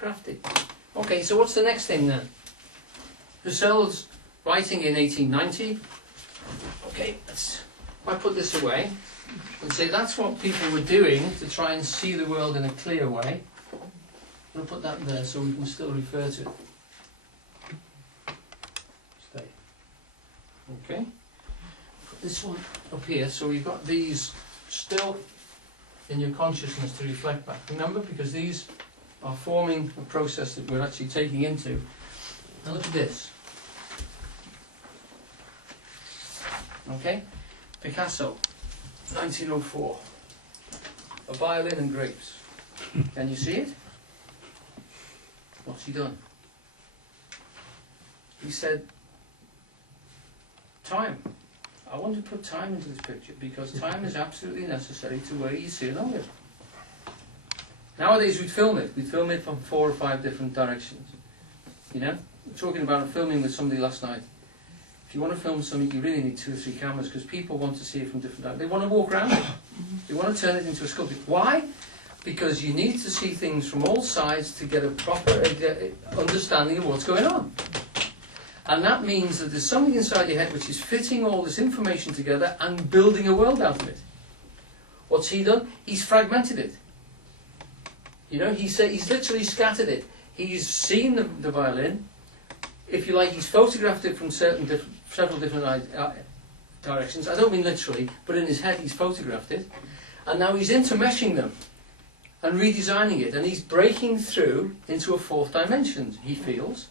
Crafty. Okay, so what's the next thing then? Husserl's writing in 1890. Okay, if I put this away and say that's what people were doing to try and see the world in a clear way. I'm going to put that there so we can still refer to it. Stay. Okay. Put this one up here so we've got these still in your consciousness to reflect back. Remember, because these are forming a process that we're actually taking into. Now look at this. Okay? Picasso, 1904. A violin and grapes. Can you see it? What's he done? He said, time. I want to put time into this picture because time is absolutely necessary to where you see an object. Nowadays we'd film it. We'd film it from 4 or 5 different directions. You know? We're talking about filming with somebody last night. If you want to film something, you really need 2 or 3 cameras because people want to see it from different directions. They want to walk around it. They want to turn it into a sculpture. Why? Because you need to see things from all sides to get a proper understanding of what's going on. And that means that there's something inside your head which is fitting all this information together and building a world out of it. What's he done? He's fragmented it. You know, he's literally scattered it. He's seen the violin. If you like, he's photographed it from several different directions. I don't mean literally, but in his head he's photographed it. And now he's intermeshing them and redesigning it. And he's breaking through into a 4th dimension, he feels.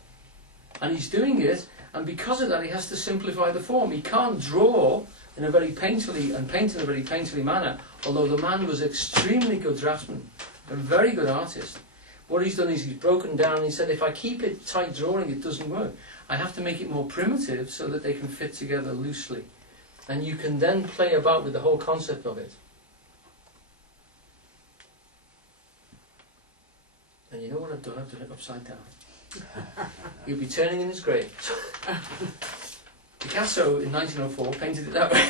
And he's doing it, and because of that he has to simplify the form. He can't draw in a very painterly and paint in a very painterly manner, although the man was extremely good draftsman, a very good artist. What he's done is he's broken down. He said, if I keep it tight drawing, it doesn't work. I have to make it more primitive so that they can fit together loosely. And you can then play about with the whole concept of it. And you know what I've done? I've done it upside down. He'll be turning in his grave. Picasso in 1904 painted it that way.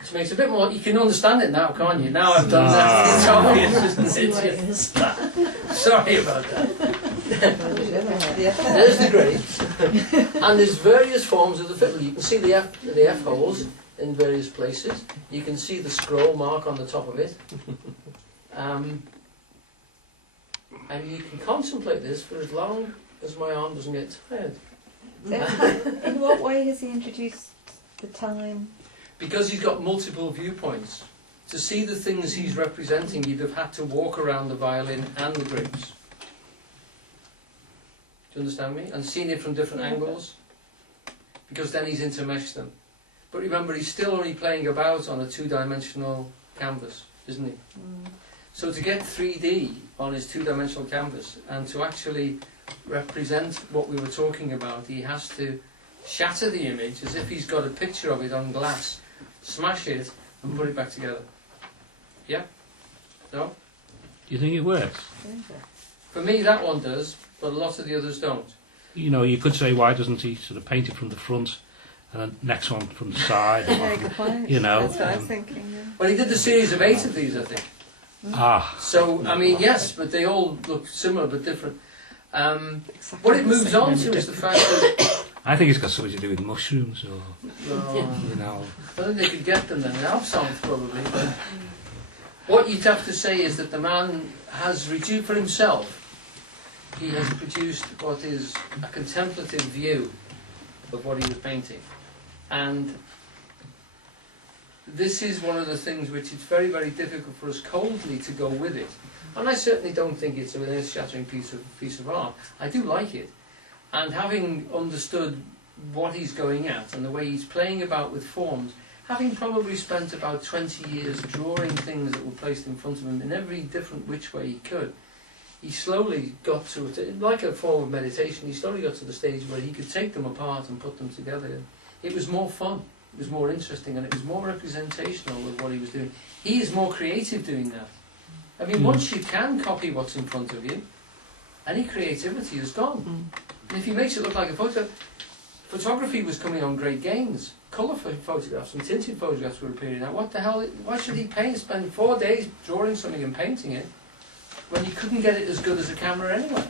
Which makes it a bit more, you can understand it now, can't you? Now I've done that. It's obvious, isn't it? Sorry about that. There's the grapes. And there's various forms of the fiddle. You can see the F holes in various places. You can see the scroll mark on the top of it. And you can contemplate this for as long as my arm doesn't get tired. In what way has he introduced the time? Because he's got multiple viewpoints. To see the things he's representing, you'd have had to walk around the violin and the grapes. Do you understand me? And seen it from different angles. Because then he's intermeshed them. But remember, he's still only playing about on a 2-dimensional canvas, isn't he? Mm. So to get 3D on his 2-dimensional canvas and to actually represent what we were talking about, he has to shatter the image as if he's got a picture of it on glass, smash it and put it back together. Yeah? No? Do you think it works? For me that one does, but a lot of the others don't. You know, you could say, why doesn't he sort of paint it from the front and then next one from the side? Yeah, good point. You know, that's what I was thinking. Yeah. Well, he did a series of 8 of these, I think. Ah. So, I mean, yes, but they all look similar but different. What it moves on to is the fact that... I think it's got something to do with mushrooms or, you know... I think they could get them then, in Absinthe probably. But what you'd have to say is that the man has reduced for himself, he has produced what is a contemplative view of what he was painting. And this is one of the things which is very, very difficult for us coldly to go with it. And I certainly don't think it's an earth-shattering piece of art. I do like it. And having understood what he's going at and the way he's playing about with forms, having probably spent about 20 years drawing things that were placed in front of him in every different which way he could, he slowly got to it, like a form of meditation, he slowly got to the stage where he could take them apart and put them together. It was more fun. It was more interesting and it was more representational of what he was doing. He is more creative doing that. I mean, once you can copy what's in front of you, any creativity is gone. And if he makes it look like a photo, photography was coming on great gains. Colour photographs and tinted photographs were appearing. Now, what the hell? Why should he spend 4 days drawing something and painting it, when you couldn't get it as good as a camera anyway.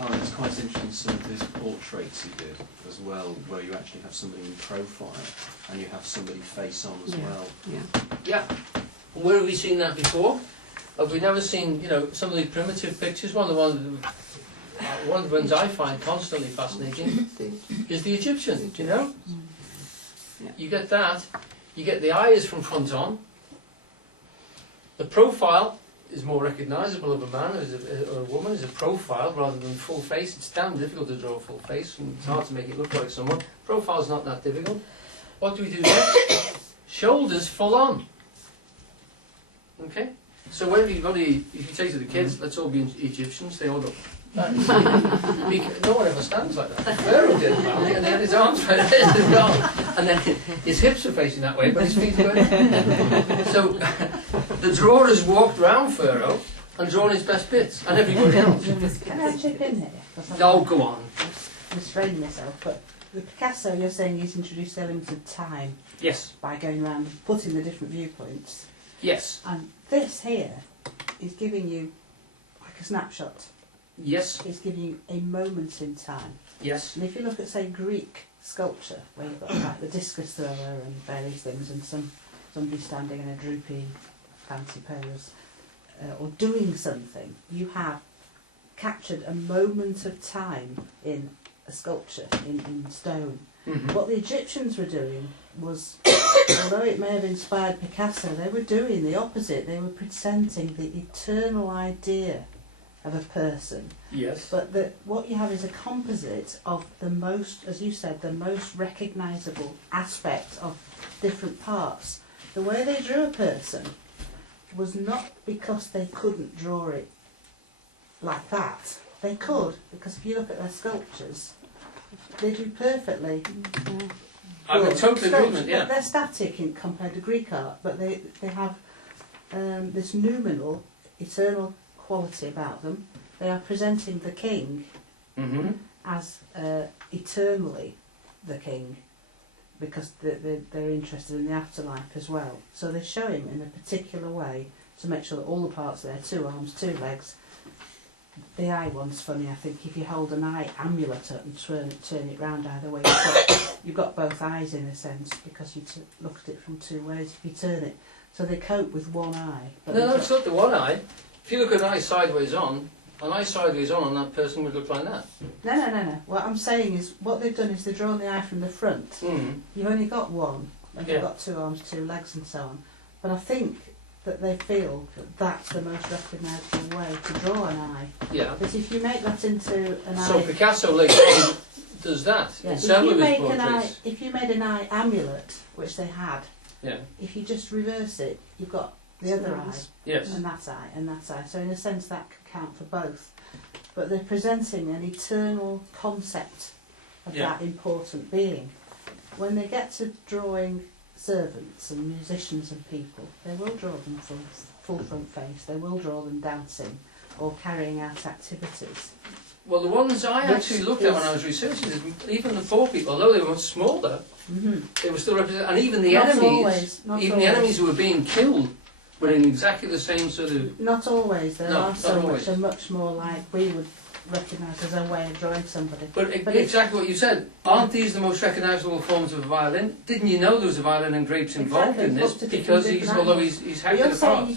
Oh, and it's quite interesting, some of these portraits he did as well, where you actually have somebody in profile and you have somebody face on as well. Yeah. Where have we seen that before? Have we never seen, you know, some of the primitive pictures? One of the ones I find constantly fascinating is the Egyptian, you know? Yeah. You get that, you get the eyes from front on, the profile is more recognisable of a man or a woman as a profile rather than full face. It's damn difficult to draw a full face and it's hard to make it look like someone. Profile's not that difficult. What do we do next? Shoulders full on. Okay? So when everybody, if you say to the kids, let's all be Egyptians, they all go, no one ever stands like that. Pharaoh did, apparently, and he had his arms like this as well. And then his hips were facing that way, but his feet weren't. So the drawers walked round Pharaoh and drawn his best bits, and everybody else. Can I chip in here? Oh, go on. Restraining myself, but the Picasso, you're saying he's introduced elements of time Yes. by going around and putting the different viewpoints. Yes. And this here is giving you like a snapshot. Yes. It's giving you a moment in time. Yes. And if you look at, say, Greek sculpture, where you've got like the discus thrower and various things, and somebody standing in a droopy, fancy pose, or doing something, you have captured a moment of time in a sculpture, in stone. Mm-hmm. What the Egyptians were doing was, although it may have inspired Picasso, they were doing the opposite. They were presenting the eternal idea of a person. Yes. But what you have is a composite of the most, as you said, the most recognisable aspect of different parts. The way they drew a person was not because they couldn't draw it like that. They could, because if you look at their sculptures, they do perfectly. I'm in total agreement, yeah. They're static compared to Greek art, but they have this noumenal, eternal quality about them. They are presenting the king Mm-hmm. as eternally the king, because they're interested in the afterlife as well. So they show him in a particular way to make sure that all the parts are there, 2 arms, 2 legs. The eye one's funny, I think. If you hold an eye amulet up and turn it round either way, you've got both eyes in a sense, because you look at it from 2 ways if you turn it. So they cope with one eye. But No, it's not the one eye. If you look at an eye sideways on, an eye sideways on that person would look like that. No. What I'm saying is, what they've done is they've drawn the eye from the front. Mm. You've only got one, and Yeah. you've got 2 arms, 2 legs and so on. But I think that they feel that that's the most recognisable way to draw an eye. Yeah. But if you make that into an So eye... Picasso later on does that Yeah, in if several you of his make an eye, portraits. if you made an eye amulet, which they had, Yeah. if you just reverse it, you've got the other eye, Yes. and that eye, and that eye. So in a sense that can count for both. But they're presenting an eternal concept of Yeah. that important being. When they get to drawing servants and musicians and people, they will draw them full front face, they will draw them dancing or carrying out activities. Well, the ones I Which actually looked at when I was researching this, even the poor people, although they were much smaller, they were still represented. And even the Not enemies, always, not even the always. enemies who were being killed, were in exactly the same sort of. Not always, there No, are not some always. which are much more like we would recognise as a way of drawing somebody. But, But it's- exactly what you said. Aren't these the most recognisable forms of a violin? Didn't you know there was a violin and grapes involved Exactly, in this? looked at it from Because different although angles. he's But hacked you're it saying apart.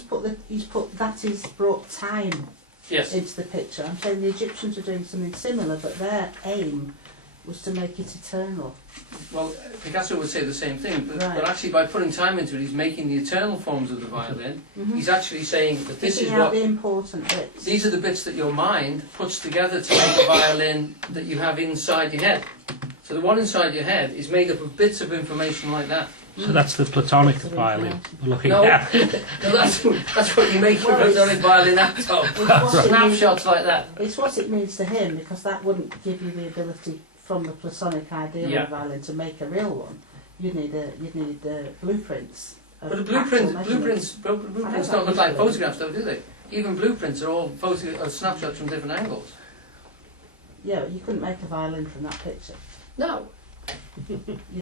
he's put that is brought time Yes. into the picture. I'm saying the Egyptians were doing something similar, but their aim was to make it eternal. Well, Picasso would say the same thing, but, Right. but actually by putting time into it, he's making the eternal forms of the violin. He's actually saying that this is Picking out what. the important bits. These are the bits that your mind puts together to make a violin that you have inside your head. So the one inside your head is made up of bits of information like that. So that's the Platonic violin we're looking No, at. no, that's what you make your Well, it's- platonic violin out of. It's what it means- Snapshots like that. It's what it means to him, because that wouldn't give you the ability from the Platonic idea Yeah. of a violin to make a real one. You'd need blueprints. Of But the actual blueprints I know don't look like that. photographs, though, do they? Even blueprints are all snapshots from different angles. Yeah, but you couldn't make a violin from that picture. No.